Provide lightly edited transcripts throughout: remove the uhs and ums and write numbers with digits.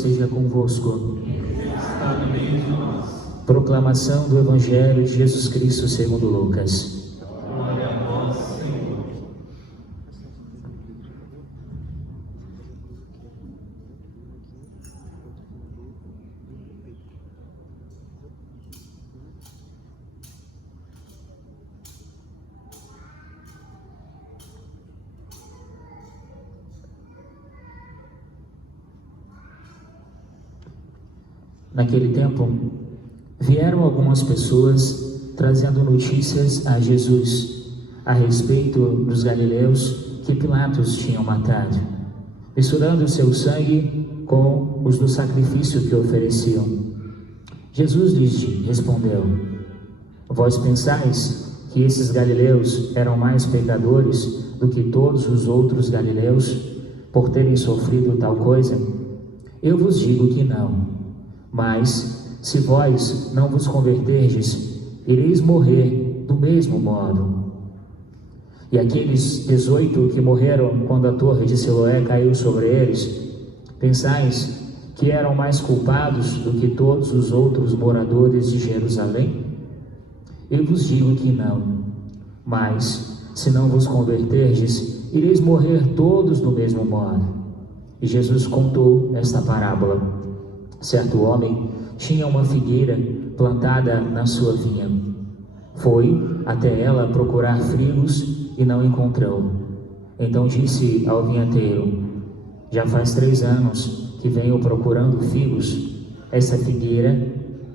esteja convosco. Está no meio de nós. Proclamação do Evangelho de Jesus Cristo segundo Lucas. Glória a vós, Senhor. Naquele tempo, vieram algumas pessoas trazendo notícias a Jesus a respeito dos galileus que Pilatos tinha matado, misturando seu sangue com os do sacrifício que ofereciam. Jesus lhes respondeu: Vós pensais que esses galileus eram mais pecadores do que todos os outros galileus por terem sofrido tal coisa? Eu vos digo que não. Mas, se vós não vos converterdes, ireis morrer do mesmo modo. E aqueles 18 que morreram quando a torre de Siloé caiu sobre eles, pensais que eram mais culpados do que todos os outros moradores de Jerusalém? Eu vos digo que não. Mas, se não vos converterdes, ireis morrer todos do mesmo modo. E Jesus contou esta parábola. Certo homem tinha uma figueira plantada na sua vinha. Foi até ela procurar figos e não encontrou. Então disse ao vinhateiro: Já faz 3 anos que venho procurando figos essa figueira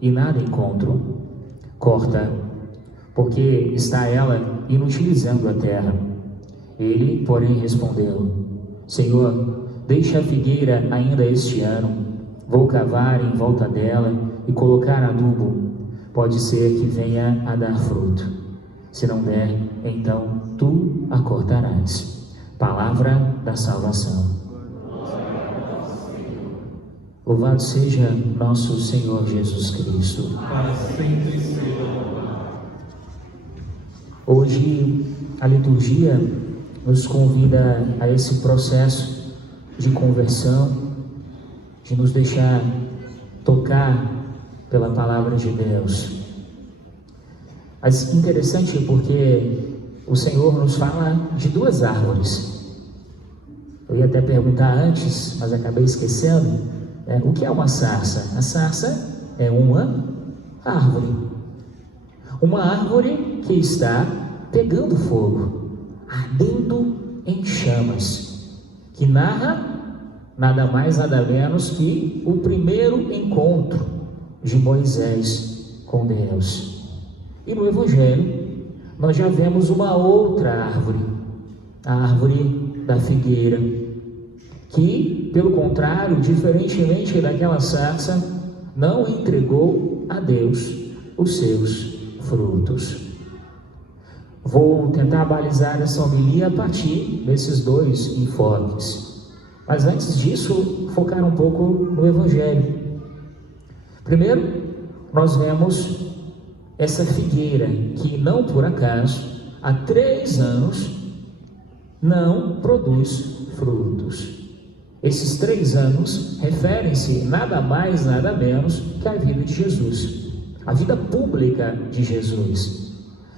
e nada encontro. Corta, porque está ela inutilizando a terra. Ele, porém, respondeu: Senhor, deixa a figueira ainda este ano. Vou cavar em volta dela e colocar adubo. Pode ser que venha a dar fruto. Se não der, então tu a cortarás. Palavra da salvação. Louvado seja nosso Senhor Jesus Cristo. Para sempre seja louvado. Hoje a liturgia nos convida a esse processo de conversão, de nos deixar tocar pela palavra de Deus. Mas interessante porque o Senhor nos fala de 2 árvores. Eu ia até perguntar antes, mas acabei esquecendo. O que é uma sarça? A sarça é uma árvore. Uma árvore que está pegando fogo, ardendo em chamas, que narra nada mais, nada menos que o primeiro encontro de Moisés com Deus. E no Evangelho, nós já vemos uma outra árvore, a árvore da figueira, que, pelo contrário, diferentemente daquela sarça, não entregou a Deus os seus frutos. Vou tentar balizar essa homilia a partir desses 2 enfoques. Mas antes disso, focar um pouco no Evangelho. Primeiro, nós vemos essa figueira que não por acaso, há 3 anos, não produz frutos. Esses 3 anos referem-se nada mais, nada menos que à vida de Jesus, a vida pública de Jesus.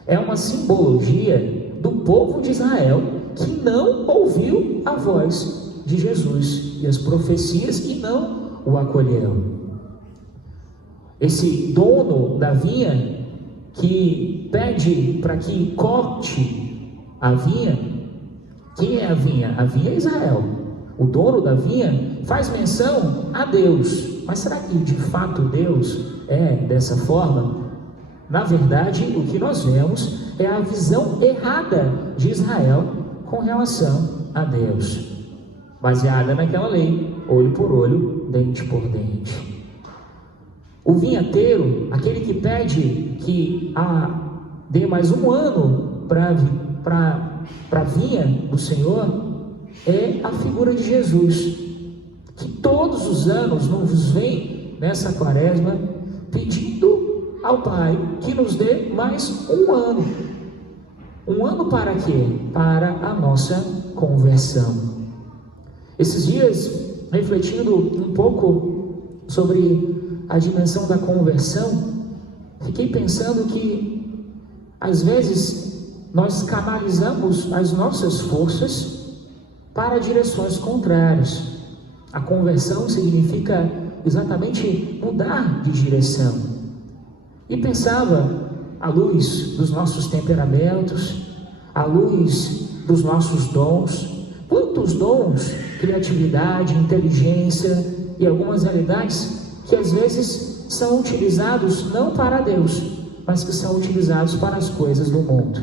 É uma simbologia do povo de Israel que não ouviu a voz de Jesus e as profecias e não o acolheram. Esse dono da vinha que pede para que corte a vinha, quem é a vinha? A vinha é Israel. O dono da vinha faz menção a Deus, mas será que de fato Deus é dessa forma? Na verdade, o que nós vemos é a visão errada de Israel com relação a Deus, baseada naquela lei, olho por olho, dente por dente. O vinhateiro, aquele que pede que dê mais 1 ano para a vinha do Senhor, é a figura de Jesus, que todos os anos nos vem nessa quaresma pedindo ao Pai que nos dê mais 1 ano. 1 ano para quê? Para a nossa conversão. Esses dias refletindo um pouco sobre a dimensão da conversão, fiquei pensando que, às vezes, nós canalizamos as nossas forças para direções contrárias. A conversão significa exatamente mudar de direção. E pensava, à luz dos nossos temperamentos, à luz dos nossos dons, quantos dons, criatividade, inteligência e algumas realidades que às vezes são utilizados não para Deus, mas que são utilizados para as coisas do mundo.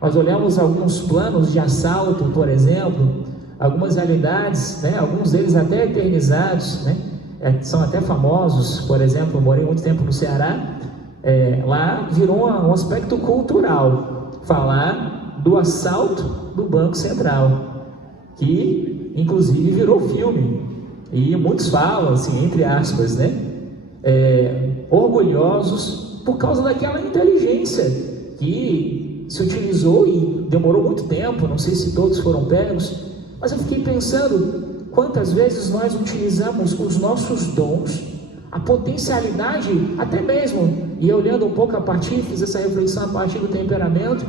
Nós olhamos alguns planos de assalto, por exemplo, algumas realidades, alguns deles até eternizados, são até famosos. Por exemplo, eu morei muito tempo no Ceará, lá virou um aspecto cultural falar do assalto do Banco Central, que inclusive virou filme, e muitos falam assim, entre aspas, orgulhosos por causa daquela inteligência que se utilizou e demorou muito tempo. Não sei se todos foram pegos, mas eu fiquei pensando quantas vezes nós utilizamos os nossos dons, a potencialidade, até mesmo, e olhando um pouco a partir, fiz essa reflexão a partir do temperamento,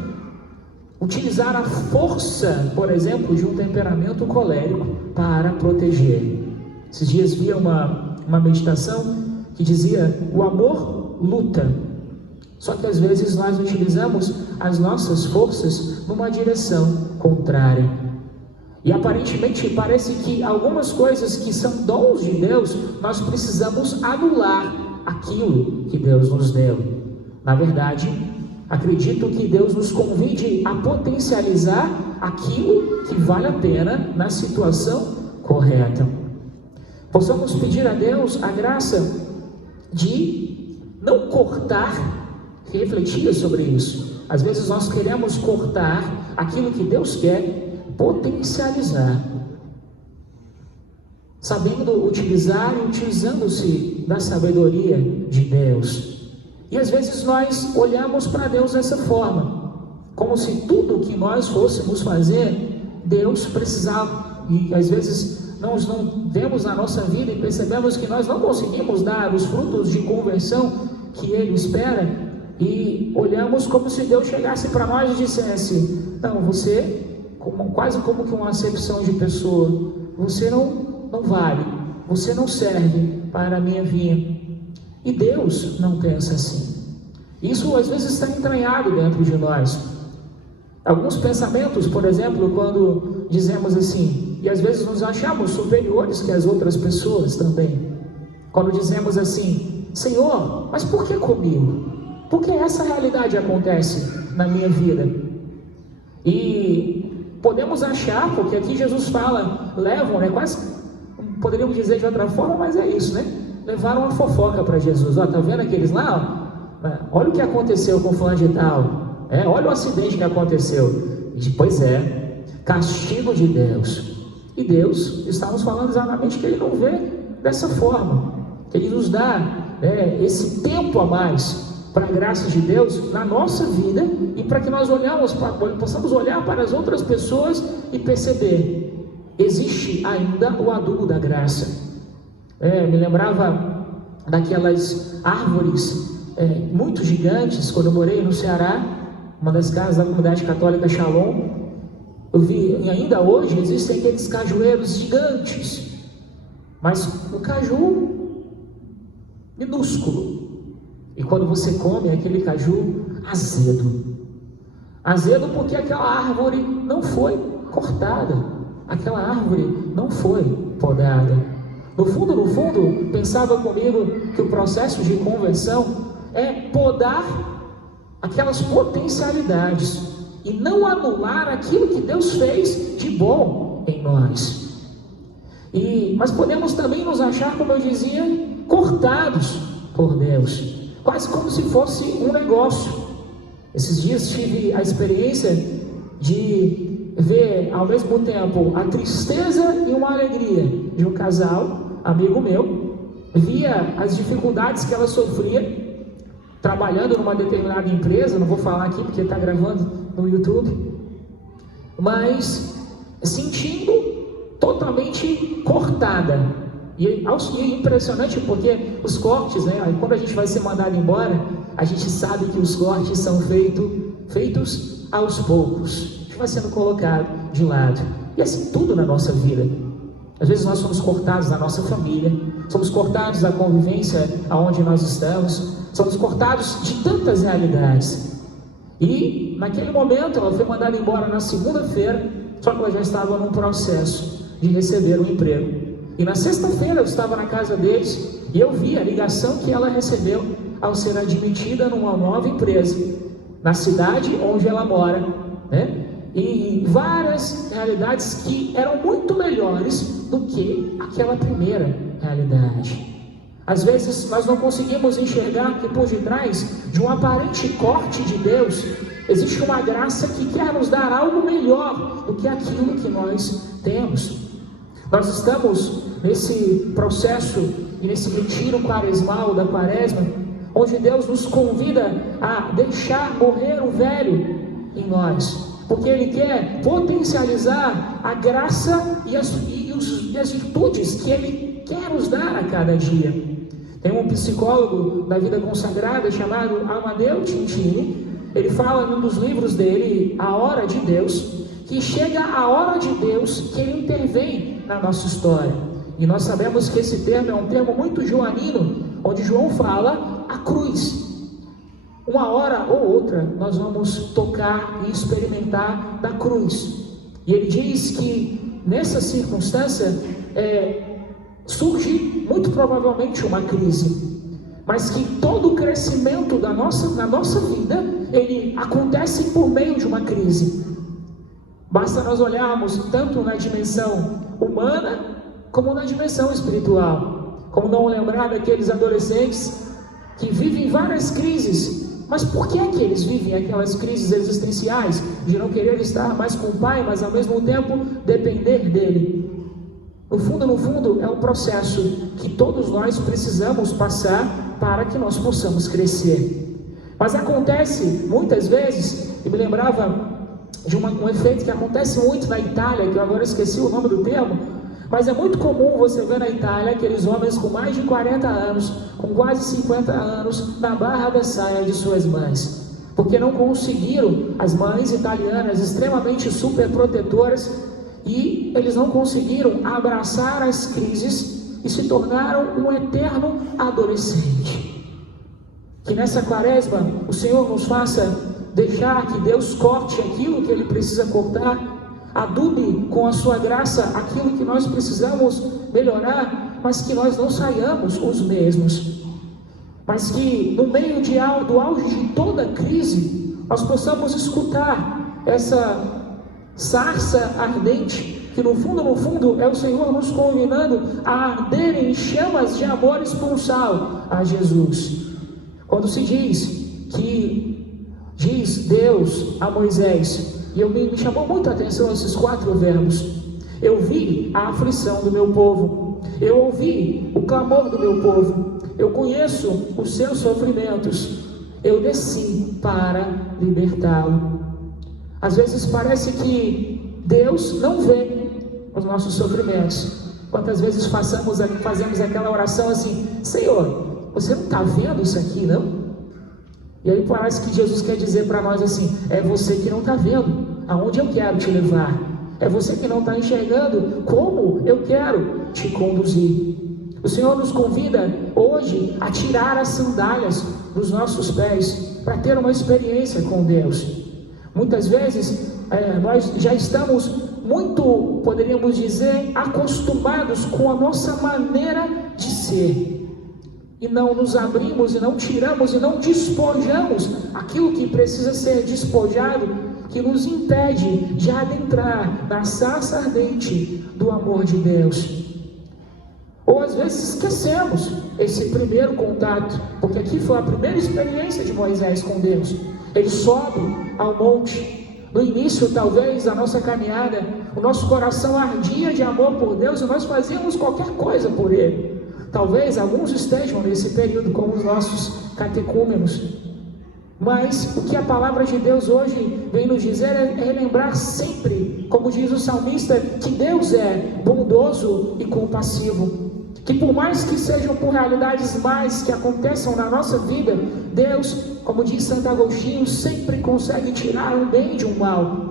utilizar a força, por exemplo, de um temperamento colérico para proteger. Esses dias vi uma meditação que dizia: o amor luta. Só que às vezes nós utilizamos as nossas forças numa direção contrária. E aparentemente parece que algumas coisas que são dons de Deus, nós precisamos anular aquilo que Deus nos deu. Na verdade, acredito que Deus nos convide a potencializar aquilo que vale a pena na situação correta. Possamos pedir a Deus a graça de não cortar. Refletia sobre isso. Às vezes nós queremos cortar aquilo que Deus quer potencializar, sabendo utilizar e utilizando-se da sabedoria de Deus. E às vezes nós olhamos para Deus dessa forma, como se tudo que nós fôssemos fazer, Deus precisava. E às vezes nós não vemos na nossa vida e percebemos que nós não conseguimos dar os frutos de conversão que Ele espera, e olhamos como se Deus chegasse para nós e dissesse: não, você, quase como que uma acepção de pessoa, você não vale, você não serve para a minha vinha. E Deus não pensa assim. Isso às vezes está entranhado dentro de nós. Alguns pensamentos, por exemplo, quando dizemos assim, e às vezes nos achamos superiores que as outras pessoas também, quando dizemos assim: Senhor, mas por que comigo? Por que essa realidade acontece na minha vida? E podemos achar, porque aqui Jesus fala, levam, quase poderíamos dizer de outra forma, mas é isso, levaram uma fofoca para Jesus. Tá vendo aqueles lá? Olha o que aconteceu com o fulano de tal. Olha o acidente que aconteceu. E, pois castigo de Deus. E Deus, estamos falando exatamente que Ele não vê dessa forma, que Ele nos dá esse tempo a mais para a graça de Deus na nossa vida, e para que nós possamos olhar para as outras pessoas e perceber: existe ainda o adubo da graça. Me lembrava daquelas árvores muito gigantes, quando eu morei no Ceará, uma das casas da comunidade católica Shalom. Eu vi, e ainda hoje existem aqueles cajueiros gigantes, mas o caju minúsculo. E quando você come aquele caju azedo porque aquela árvore não foi cortada, aquela árvore não foi podada. No fundo, pensava comigo que o processo de conversão é podar aquelas potencialidades e não anular aquilo que Deus fez de bom em nós. Mas podemos também nos achar, como eu dizia, cortados por Deus, quase como se fosse um negócio. Esses dias tive a experiência de ver ao mesmo tempo a tristeza e uma alegria de um casal, amigo meu. Via as dificuldades que ela sofria trabalhando numa determinada empresa, não vou falar aqui porque está gravando no YouTube, mas sentindo totalmente cortada. E é impressionante porque os cortes, né, quando a gente vai ser mandado embora, a gente sabe que os cortes são feitos aos poucos. A gente vai sendo colocado de lado. E assim tudo na nossa vida. Às vezes nós somos cortados da nossa família, somos cortados da convivência aonde nós estamos, somos cortados de tantas realidades. E naquele momento ela foi mandada embora na segunda-feira, só que ela já estava num processo de receber um emprego. E na sexta-feira eu estava na casa deles e eu vi a ligação que ela recebeu ao ser admitida numa nova empresa, na cidade onde ela mora, né? E várias realidades que eram muito melhores do que aquela primeira realidade. Às vezes nós não conseguimos enxergar que por detrás de um aparente corte de Deus existe uma graça que quer nos dar algo melhor do que aquilo que nós temos. Nós estamos nesse processo e nesse retiro quaresmal da quaresma, onde Deus nos convida a deixar morrer o velho em nós, porque Ele quer potencializar a graça e as virtudes que Ele quer nos dar a cada dia. Tem um psicólogo da vida consagrada chamado Amadeu Tintini. Ele fala em um dos livros dele, A Hora de Deus, que chega a hora de Deus que Ele intervém na nossa história. E nós sabemos que esse termo é um termo muito joanino, onde João fala a cruz. Uma hora ou outra nós vamos tocar e experimentar da cruz. E ele diz que nessa circunstância surge muito provavelmente uma crise, mas que todo o crescimento na nossa vida, ele acontece por meio de uma crise. Basta nós olharmos tanto na dimensão humana como na dimensão espiritual. Como não lembrar daqueles adolescentes que vivem várias crises. Mas por que é que eles vivem aquelas crises existenciais de não querer estar mais com o pai, mas ao mesmo tempo depender dele? No fundo, é um processo que todos nós precisamos passar para que nós possamos crescer. Mas acontece muitas vezes, eu me lembrava de um efeito que acontece muito na Itália, que eu agora esqueci o nome do termo, mas é muito comum você ver na Itália aqueles homens com mais de 40 anos, com quase 50 anos, na barra da saia de suas mães, porque não conseguiram, as mães italianas extremamente super protetoras, e eles não conseguiram abraçar as crises e se tornaram um eterno adolescente. Que nessa quaresma o Senhor nos faça deixar que Deus corte aquilo que Ele precisa cortar, adube com a sua graça aquilo que nós precisamos melhorar, mas que nós não saiamos os mesmos, mas que no meio do auge de toda crise nós possamos escutar essa sarça ardente, que no fundo é o Senhor nos convidando a arder em chamas de amor esponsal a Jesus. Quando se diz Deus a Moisés, e me chamou muito a atenção esses 4 verbos: eu vi a aflição do meu povo, eu ouvi o clamor do meu povo, eu conheço os seus sofrimentos, eu desci para libertá-lo. Às vezes parece que Deus não vê os nossos sofrimentos. Quantas vezes fazemos aquela oração assim: Senhor, você não está vendo isso aqui, não? E aí parece que Jesus quer dizer para nós assim: é você que não está vendo aonde eu quero te levar, é você que não está enxergando como eu quero te conduzir. O Senhor nos convida hoje a tirar as sandálias dos nossos pés para ter uma experiência com Deus. Muitas vezes nós já estamos muito, poderíamos dizer, acostumados com a nossa maneira de ser, e não nos abrimos, e não tiramos, e não despojamos aquilo que precisa ser despojado, que nos impede de adentrar na sarça ardente do amor de Deus. Ou às vezes esquecemos esse primeiro contato, porque aqui foi a primeira experiência de Moisés com Deus. Ele sobe ao monte. No início, talvez, da nossa caminhada, o nosso coração ardia de amor por Deus e nós fazíamos qualquer coisa por Ele. Talvez alguns estejam nesse período como os nossos catecúmenos. Mas o que a palavra de Deus hoje vem nos dizer é relembrar sempre, como diz o salmista, que Deus é bondoso e compassivo. Que por mais que sejam por realidades mais que aconteçam na nossa vida, Deus, como diz Santo Agostinho, sempre consegue tirar um bem de um mal.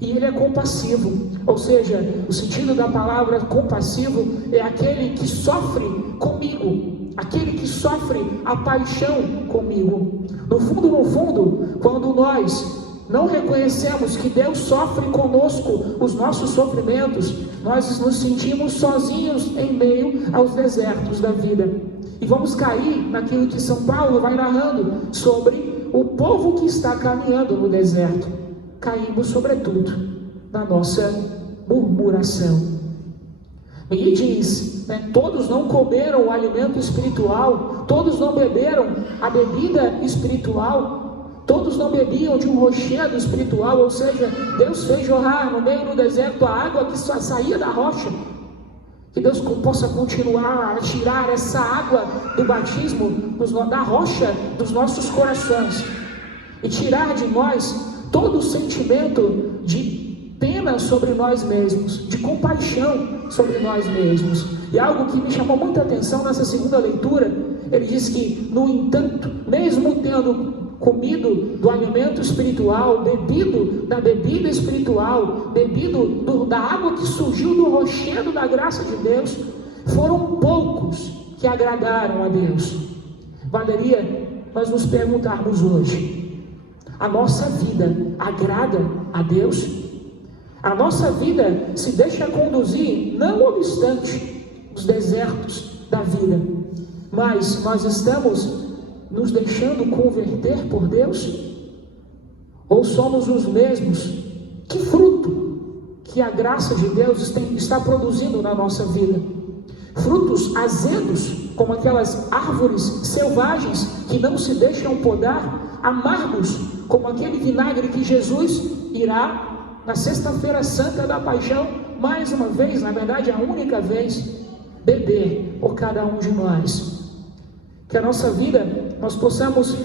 E Ele é compassivo, ou seja, o sentido da palavra compassivo é aquele que sofre comigo, aquele que sofre a paixão comigo. No fundo, quando nós não reconhecemos que Deus sofre conosco os nossos sofrimentos, nós nos sentimos sozinhos em meio aos desertos da vida. E vamos cair naquilo que São Paulo vai narrando sobre o povo que está caminhando no deserto. Caímos, sobretudo, na nossa murmuração. Ele diz, todos não comeram o alimento espiritual, todos não beberam a bebida espiritual, todos não bebiam de um rochedo espiritual, ou seja, Deus fez jorrar no meio do deserto a água que só saía da rocha. Que Deus possa continuar a tirar essa água do batismo, da rocha dos nossos corações, e tirar de nós todo o sentimento de pena sobre nós mesmos, de compaixão sobre nós mesmos. E algo que me chamou muita atenção nessa segunda leitura, ele diz que, no entanto, mesmo tendo comido do alimento espiritual, bebido da bebida espiritual, bebido da água que surgiu do rochedo da graça de Deus, foram poucos que agradaram a Deus. Valeria nós nos perguntarmos hoje: a nossa vida agrada a Deus? A nossa vida se deixa conduzir, não obstante os desertos da vida, mas nós estamos nos deixando converter por Deus? Ou somos os mesmos? Que fruto que a graça de Deus está produzindo na nossa vida? Frutos azedos, como aquelas árvores selvagens que não se deixam podar, amargos, como aquele vinagre que Jesus irá, na sexta-feira santa da paixão, mais uma vez, na verdade a única vez, beber por cada um de nós. Que a nossa vida, nós possamos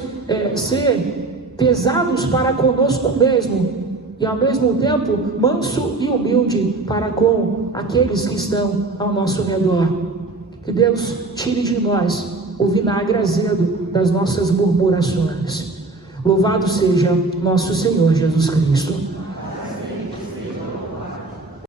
ser pesados para conosco mesmo, e ao mesmo tempo manso e humilde para com aqueles que estão ao nosso redor. Que Deus tire de nós o vinagre azedo das nossas murmurações. Louvado seja nosso Senhor Jesus Cristo.